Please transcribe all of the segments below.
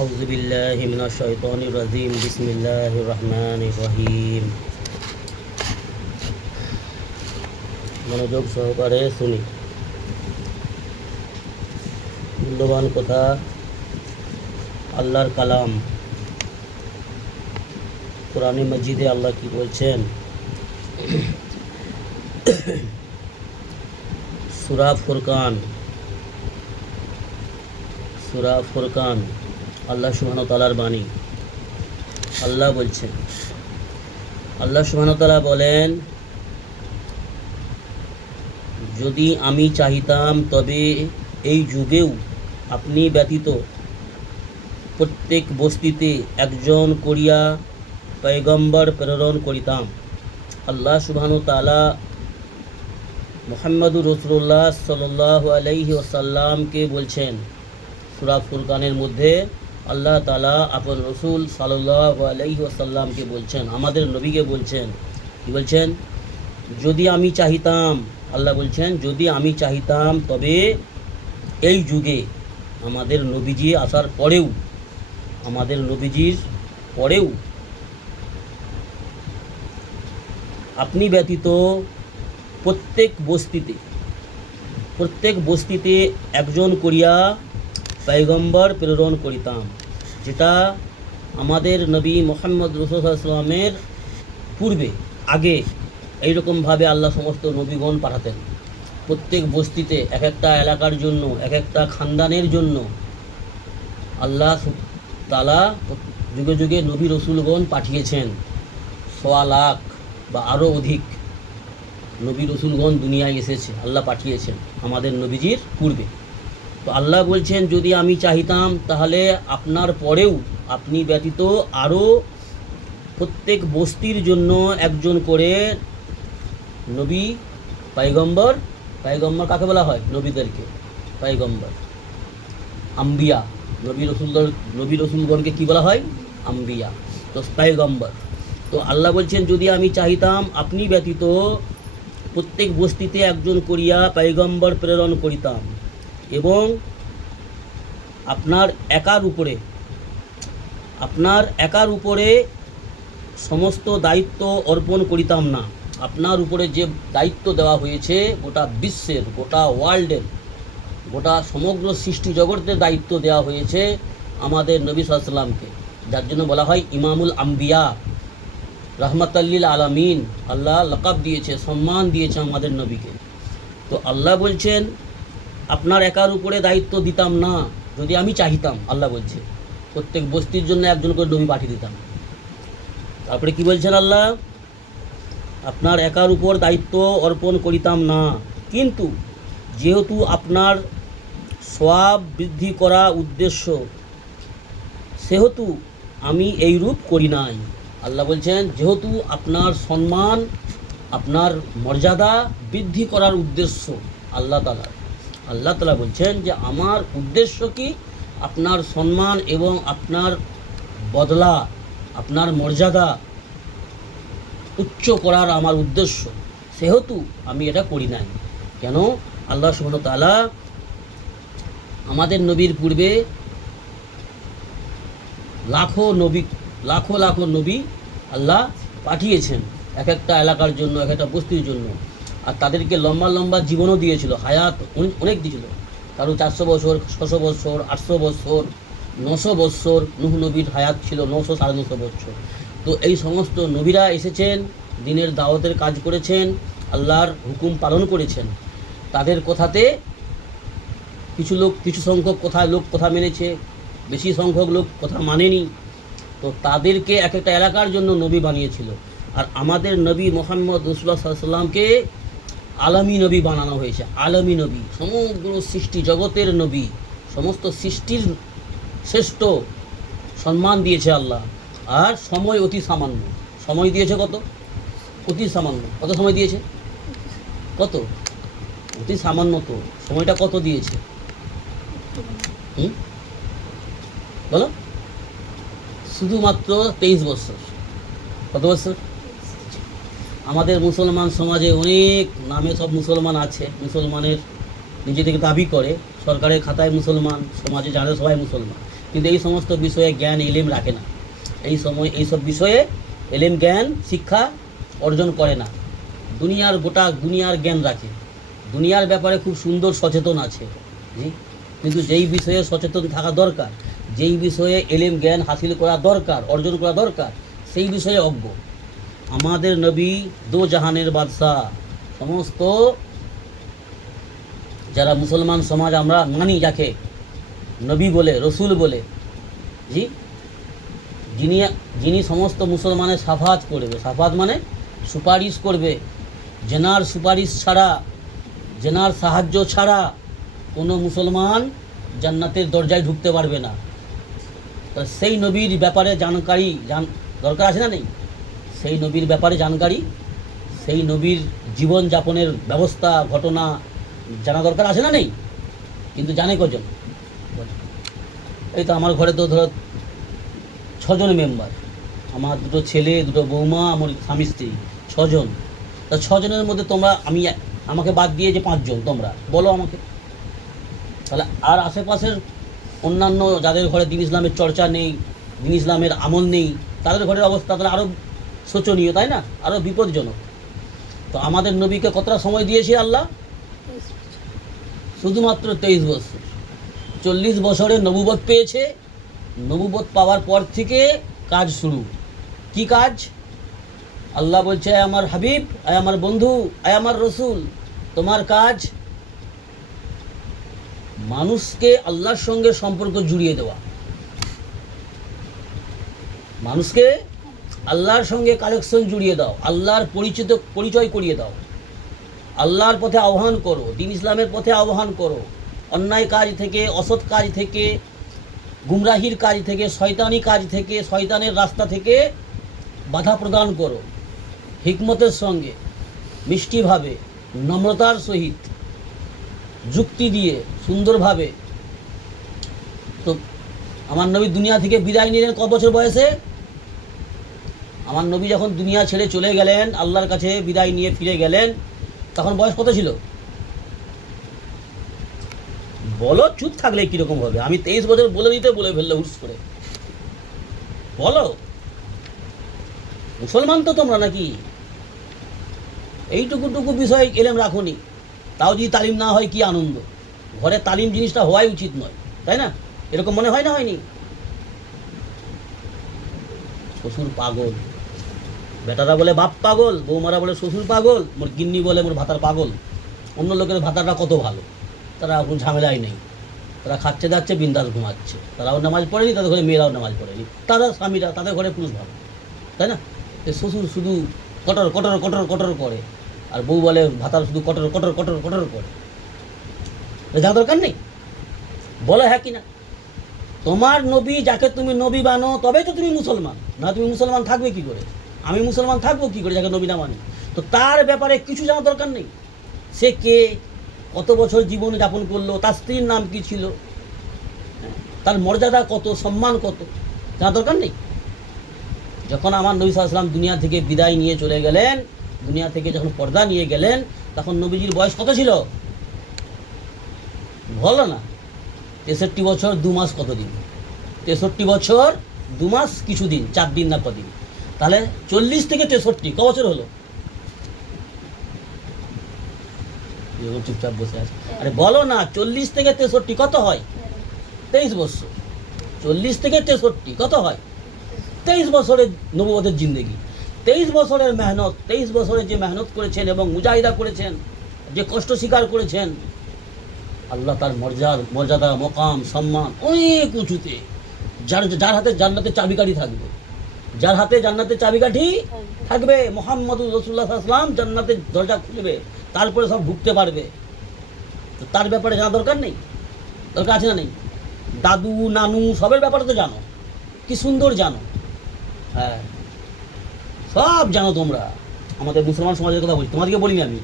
আউযু বিল্লাহি মিনাশ শাইতানির রাজিম বিসমিল্লাহির রহমানির রহিম। মনোযোগ সহকারে শুনি। মূল্যবান কথা, আল্লাহর কালাম। কোরআনে মাজিদে আল্লাহ কি বলছেন? সূরা ফুরকান আল্লাহ সুবহানাহু ওয়া তাআলার বাণী। আল্লাহ বলছেন, আল্লাহ সুবহানাহু ওয়া তাআলা বলেন, যদি আমি চাহিতাম তবে এই যুগেও আপনি ব্যতীত প্রত্যেক বস্তিতে একজন করিয়া পয়গম্বর প্রেরণ করিতাম। আল্লাহ সুবহানাহু ওয়া তাআলা মুহাম্মদুর রাসূলুল্লাহ সাল্লাল্লাহু আলাইহি ওয়াসাল্লামকে বলছেন, সূরা ফুরকানের মধ্যে আল্লাহ তাআলা আপন রসুল সাল্লাল্লাহু আলাইহি ওয়াসাল্লামকে বলছেন, আমাদের নবীকে বলছেন, কি বলছেন? যদি আমি চাহিতাম, আল্লাহ বলছেন, যদি আমি চাহিতাম তবে এই যুগে আমাদের নবীজি আসার পরেও, আমাদের নবীজির পরেও আপনি ব্যতীত প্রত্যেক বস্তিতে একজন করিয়া পয়গম্বর প্রেরণ করিতাম। যেটা আমাদের নবী মুহাম্মদ রাসূলুল্লাহ সাল্লাল্লাহু আলাইহি ওয়াসাল্লামের পূর্বে, আগে এইরকমভাবে আল্লাহ সমস্ত নবীগণ পাঠাতেন। প্রত্যেক বস্তিতে, এক একটা এলাকার জন্য, এক একটা খানদানের জন্য আল্লাহ তাআলা যুগে যুগে নবী রসুলগণ পাঠিয়েছেন। 1.25 লাখ বা আরও অধিক নবী রসুলগণ দুনিয়ায় এসেছে, আল্লাহ পাঠিয়েছেন আমাদের নবীজির পূর্বে। তো আল্লাহ বলছেন, যদি আমি চাহিতাম তাহলে আপনার পরেও, আপনি ব্যতীত আরও প্রত্যেক বস্তির জন্য একজন করে নবী, পয়গম্বর কাকে বলা হয়? নবীদেরকে পয়গম্বর। আম্বিয়া, নবী রসুলগণকে কি বলা হয়? আম্বিয়া। তো পয়গম্বর। তো আল্লাহ বলছেন, যদি আমি চাহিতাম আপনি ব্যতীত প্রত্যেক বস্তিতে একজন করিয়া পয়গম্বর প্রেরণ করিতাম এবং আপনার একার উপরে সমস্ত দায়িত্ব অর্পণ করিতাম না। আপনার উপরে যে দায়িত্ব দেওয়া হয়েছে, গোটা বিশ্বের, গোটা ওয়ার্ল্ডের, গোটা সমগ্র সৃষ্টি জগতের দায়িত্ব দেওয়া হয়েছে আমাদের নবী সাল্লাল্লাহু আলাইহি ওয়াসাল্লামকে, যার জন্য বলা হয় ইমামুল আম্বিয়া, রাহমাতাল্লিল আলামিন। আল্লাহ লকাব দিয়েছে, সম্মান দিয়েছে আমাদের নবীকে। তো আল্লাহ বলছেন, আপনার একার উপরে দায়িত্ব দিতাম না যদি আমি চাহিতাম। আল্লাহ বলছে, প্রত্যেক বস্তির জন্য একজন করে নবী পাঠিয়ে দিতাম। তারপরে কি বলছেন আল্লাহ? আপনার একার উপর দায়িত্ব অর্পণ করিতাম না, কিন্তু যেহেতু আপনার সওয়াব বৃদ্ধি করা উদ্দেশ্য, সেহেতু আমি এইরূপ করি নাই। আল্লাহ বলছেন, যেহেতু আপনার সম্মান, আপনার মর্যাদা বৃদ্ধি করার উদ্দেশ্য আল্লাহ তাআলা বলছেন যে আমার উদ্দেশ্য কি? আপনার সম্মান এবং আপনার বদলা, আপনার মর্যাদা উচ্চ করার আমার উদ্দেশ্য, সেহেতু আমি এটা করি নাই। কেন? আল্লাহ সুবহানাহু ওয়া তাআলা আমাদের নবীর পূর্বে লাখো লাখো নবী আল্লাহ পাঠিয়েছেন এক একটা এলাকার জন্য, এক একটা বস্তির জন্য। আর তাদেরকে লম্বা লম্বা জীবনও দিয়েছিল, হায়াত অনেক দিয়েছিল। কারো 400 বছর, 600 বছর, 800 বছর, 900 বছর। নূহ নবীর হায়াত ছিল 900, 950 বছর। তো এই সমস্ত নবীরা এসেছেন, দ্বীনের দাওয়াতের কাজ করেছেন, আল্লাহর হুকুম পালন করেছেন। তাদের কথাতে কিছু সংখ্যক লোক কথা মেনেছে, বেশি সংখ্যক লোক কথা মানেনি। তো তাদেরকে এক একটা এলাকার জন্য নবী বানিয়েছিল। আর আমাদের নবী মুহাম্মদ রাসূলুল্লাহ সাল্লাল্লাহু আলাইহি ওয়াসাল্লামকে আলামী নবী বানানো হয়েছে। আলামী নবী, সমগ্র সৃষ্টি জগতের নবী, সমস্ত সৃষ্টির শ্রেষ্ঠ সম্মান দিয়েছে আল্লাহ। আর সময় অতি সামান্য, সময় দিয়েছে কত? অতি সামান্য। কত সময় দিয়েছে? কত? অতি সামান্য। তো সময়টা কত দিয়েছে? বলো। শুধুমাত্র 23 বছর। কত বছর? আমাদের মুসলমান সমাজে অনেক নামে সব মুসলমান আছে, মুসলমানের নিজেদেরকে দাবি করে, সরকারের খাতায় মুসলমান, সমাজে জানে সবাই মুসলমান, কিন্তু এই সমস্ত বিষয়ে জ্ঞান এলেম রাখে না। এইসব বিষয়ে এলেম জ্ঞান শিক্ষা অর্জন করে না। গোটা দুনিয়ার জ্ঞান রাখে, দুনিয়ার ব্যাপারে খুব সুন্দর সচেতন আছে, জি, কিন্তু যেই বিষয়ে সচেতন থাকা দরকার, যেই বিষয়ে এলেম জ্ঞান হাসিল করা দরকার, অর্জন করা দরকার, সেই বিষয়ে অজ্ঞ। আমাদের নবী দো জাহানের বাদশাহ, সমস্ত যারা মুসলমান সমাজ আমরা মানি, যাকে নবী বলে, রসুল বলে, জি, যিনি সমস্ত মুসলমানের সাফাত করবে, সাফাত মানে সুপারিশ করবে, জেনার সুপারিশ ছাড়া, জেনার সাহায্য ছাড়া কোনো মুসলমান জান্নাতের দরজায় ঢুকতে পারবে না। তো সেই নবীর ব্যাপারে জানকারি দরকার আছে না নেই? সেই নবীর ব্যাপারে জানকারি, সেই নবীর জীবন যাপনের ব্যবস্থা ঘটনা জানা দরকার আছে না নেই? কিন্তু জানে কজন? এই তো আমার ঘরে তো ধরো 6 জন মেম্বার, আমার 2 ছেলে, 2 বৌমা, আমার স্বামী স্ত্রী, 6 জন। তা 6 জনের মধ্যে আমাকে বাদ দিয়ে যে 5 জন তোমরা বলো আমাকে, তাহলে আর আশেপাশের অন্যান্য যাদের ঘরে দিন ইসলামের চর্চা নেই, দিন ইসলামের আমল নেই, তাদের ঘরের অবস্থা তাহলে আরও শোচনীয়, তাই না? আরও বিপজ্জনক। তো আমাদের নবীকে কতটা সময় দিয়েছে আল্লাহ? শুধুমাত্র 23 বছর। 40 বছরে নবুবত পেয়েছে। নবুবত পাওয়ার পর থেকে কাজ শুরু। কি কাজ? আল্লাহ বলছে, আয় আমার হাবিব, আয় আমার বন্ধু, আয় আমার রসুল, তোমার কাজ মানুষকে আল্লাহর সঙ্গে সম্পর্ক জুড়িয়ে দেওয়া, মানুষকে আল্লাহর সঙ্গে কালেকশন জুড়িয়ে দাও, আল্লাহর পরিচয় করিয়ে দাও, আল্লাহর পথে আহ্বান করো, দিন ইসলামের পথে আহ্বান করো, অন্যায় কাজ থেকে, অসৎ কাজ থেকে, গুমরাহির কাজ থেকে, শয়তানি কাজ থেকে, শয়তানের রাস্তা থেকে বাধা প্রদান করো, হিকমতের সঙ্গে, মিষ্টিভাবে, নম্রতার সহিত, যুক্তি দিয়ে, সুন্দরভাবে। তো আমার নবী দুনিয়া থেকে বিদায় নিলেন কত বছর বয়সে? আমার নবী যখন দুনিয়া ছেড়ে চলে গেলেন, আল্লাহর কাছে বিদায় নিয়ে ফিরে গেলেন, তখন বয়স কত ছিল? বলো, চুপ থাকলে কীরকম হবে? আমি 23 বছর বলে ফেললে হুস করে। বলো, মুসলমান তো তোমরা নাকি? এইটুকু বিষয় এলেম রাখুনি, তাও যদি তালিম না হয় কি আনন্দ। ঘরে তালিম জিনিসটা হওয়াই উচিত নয়, তাই না? এরকম মনে হয় না? হয়নি? শ্বশুর পাগল, বেটারা বলে বাপ পাগল, বৌমারা বলে শ্বশুর পাগল, মোর গিন্নি বলে মোর ভাতার পাগল। অন্য লোকের ভাতাররা কত ভালো, তারা কোনো ঝামেলাই নেই, তারা খাচ্ছে যাচ্ছে, বিন্দাস ঘুমাচ্ছে, তারাও নামাজ পড়েনি, তাদের ঘরে মেয়েরাও নামাজ পড়েনি, তাদের স্বামীরা, তাদের ঘরে পুরুষ ভালো, তাই না? শ্বশুর শুধু কটর কটর কটর কটর করে, আর বউ বলে ভাতার শুধু কটর কটর কটর কটর করে। যা দরকার নেই, বলো হ্যাঁ কি না? তোমার নবী যাকে তুমি নবী বানো তবেই তো তুমি মুসলমান, না তুমি মুসলমান থাকবে কি করে? আমি মুসলমান থাকবো কি করে যাকে নবী না মানি? তো তার ব্যাপারে কিছু জানার দরকার নেই। সে কে, কত বছর জীবন যাপন করলো, তার স্ত্রীর নাম কি ছিল, তার মর্যাদা কত, সম্মান কত, জানার দরকার নেই। যখন আমার নবী সাল্লাল্লাহু আলাইহি ওয়াসাল্লাম দুনিয়া থেকে বিদায় নিয়ে চলে গেলেন, দুনিয়া থেকে যখন পর্দা নিয়ে গেলেন, তখন নবীজির বয়স কত ছিল? বলো না। 63 বছর 2 মাস কতদিন? 63 বছর 2 মাস কিছু দিন, 4 দিন না কদিন। তাহলে 40 থেকে 63 ক বছর হলো? চুপচাপ বসে আছে। আরে বলো না, 40 থেকে 63 কত হয়? 23 বছর। 40 থেকে 63 কত হয়? 23 বছরের নবুয়তের জিন্দেগি, 23 বছরের মেহনত, 23 বছরে যে মেহনত করেছেন এবং মুজাহিদা করেছেন, যে কষ্ট স্বীকার করেছেন, আল্লাহ তার মর্যাদা, মকাম, সম্মান অনেক উঁচুতে। যার হাতে জান্নাতের চাবিকাঠি থাকবে, যার হাতে জান্নাতের চাবিকাঠি থাকবে, মুহাম্মদুর রাসূলুল্লাহ সাল্লাল্লাহু আলাইহি ওয়াসাল্লাম, জান্নাতের দরজা খুলবে, তারপরে সব ঢুকতে পারবে। তো তার ব্যাপারে জানা দরকার নেই? দরকার আছে না নেই? দাদু নানু সবের ব্যাপারে তো জানো, কি সুন্দর জানো। হ্যাঁ, সব জানো তোমরা। আমাদের মুসলমান সমাজের কথা বলছি, তোমাদেরকে বলিনি আমি,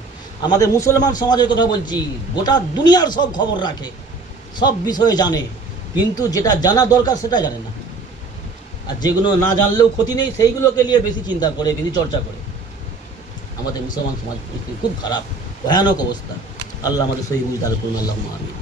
আমাদের মুসলমান সমাজের কথা বলছি। গোটা দুনিয়ার সব খবর রাখে, সব বিষয়ে জানে, কিন্তু যেটা জানা দরকার সেটা জানে না। আর যেগুলো না জানলেও ক্ষতি নেই, সেইগুলোকে নিয়ে বেশি চিন্তা করে, বেশি চর্চা করে। আমাদের মুসলমান সমাজ পরিস্থিতি খুব খারাপ, ভয়ানক অবস্থা। আল্লাহ আমাদের সহি বুঝ দান করুন। আল্লাহুম্মা আমিন।